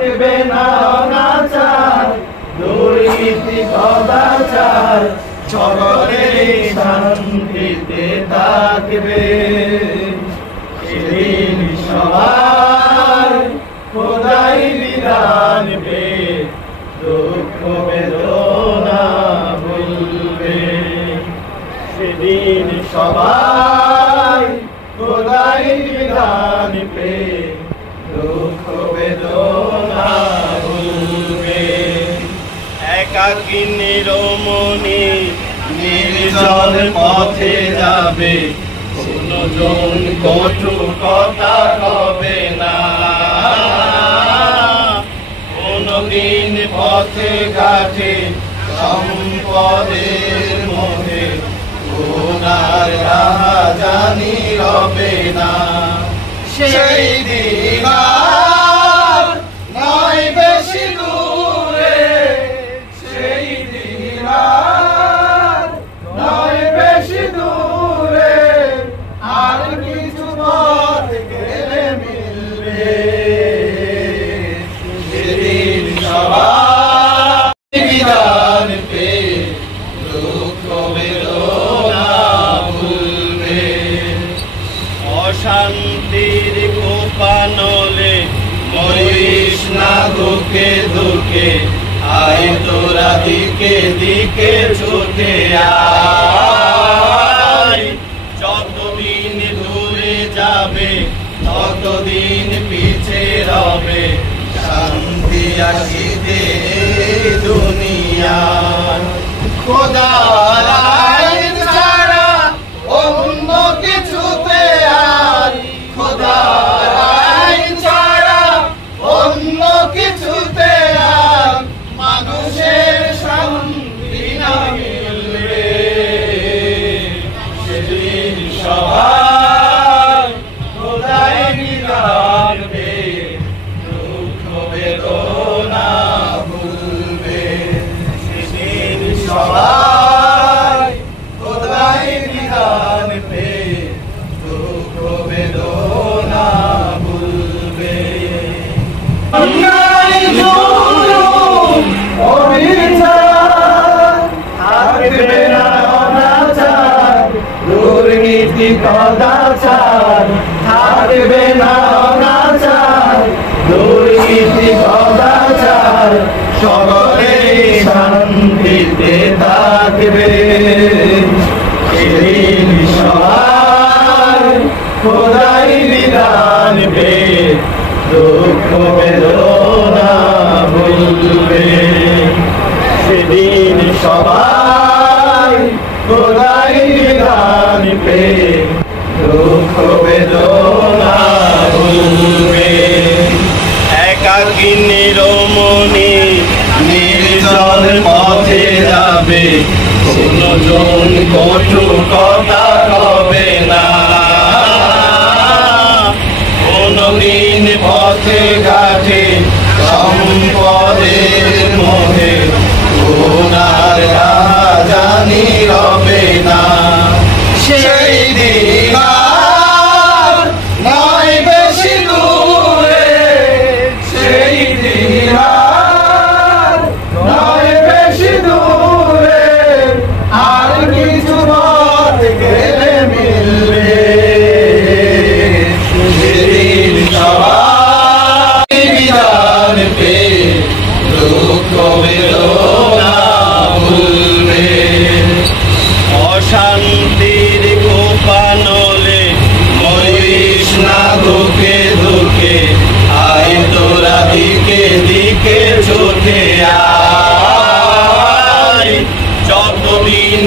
থাকবে না অনাচার দুর্নীতি কদাচার সকলেই শান্তিতে থাকবে সেদিন সবার খোদাই বিধান পে দুঃখ বেদনা ভুলবে সেদিন সবাই খোদাই বিধান পে দুঃখ বেদনা ভুলবে একাকী নিরমণি নির্জন পথে যাবে কোনজন কটু কথা হবে না কোনদিন পথে ঘাটে সম্পদের মধ্যে গুনার রাহাজানি রবে না সেই দিন আর নয় বেশি দূরে সেই দিন আর নয় বেশি দূরে আর কিছু পথ গেলে মিলবে সেদিন সবার বিধান পে দুঃখ বেদনা ভুলবে অশান্তির কোপানলে মরিস না দুঃখে দুঃখে আয় তোরা দিকে দিকে ছুটে আয় যতদিন দূরে যাবে ততদিন পিছে রবে শান্তি আসিতে দুনিয়া খোদার আইন ছাড়া অন্য কিছুতে আর খোদার আইন ছাড়া অন্য কিছুতে আর মানুষের শান্তি না মিলবে সেদিন সবাই খোদাই বিধান পে দুঃখ বেদনা ভুলবে সেদিন সবাই খোদাই বিধান পে দুঃখ বেদনা ভুলবে থাকবে না অনাচার দুর্নীতি কদাচার থাকবে না অনাচার দুর্নীতি কদাচার সকলেই শান্তিতে থাকবে সেদিন সবার খোদাই বিধান পে দুঃখ বেদনা ভুলবে সেদিন সবাই খোদাই বিধান পে দুঃখ বেদনা ভুলবে একাকী নিরমণি নির্জন পথে যাবে কোনজন কটু কথা হবে না কোনদিন পথে ঘাটে সম্পদের মধ্যে গুনার রাহাজানি রবে না সেই দিন আর নয় বেশি দূরে সেই দিন আর নয় বেশি দূরে আর কিছু পথ গেলে মিলবে সেদিন সবাই বিধান পে দুঃখ বেদনা ভুলবে অশান্তির কোপানলে মরিস না দুঃখে দুঃখে আয় তোরা দিকে দিকে ছুটে আয় যতদিন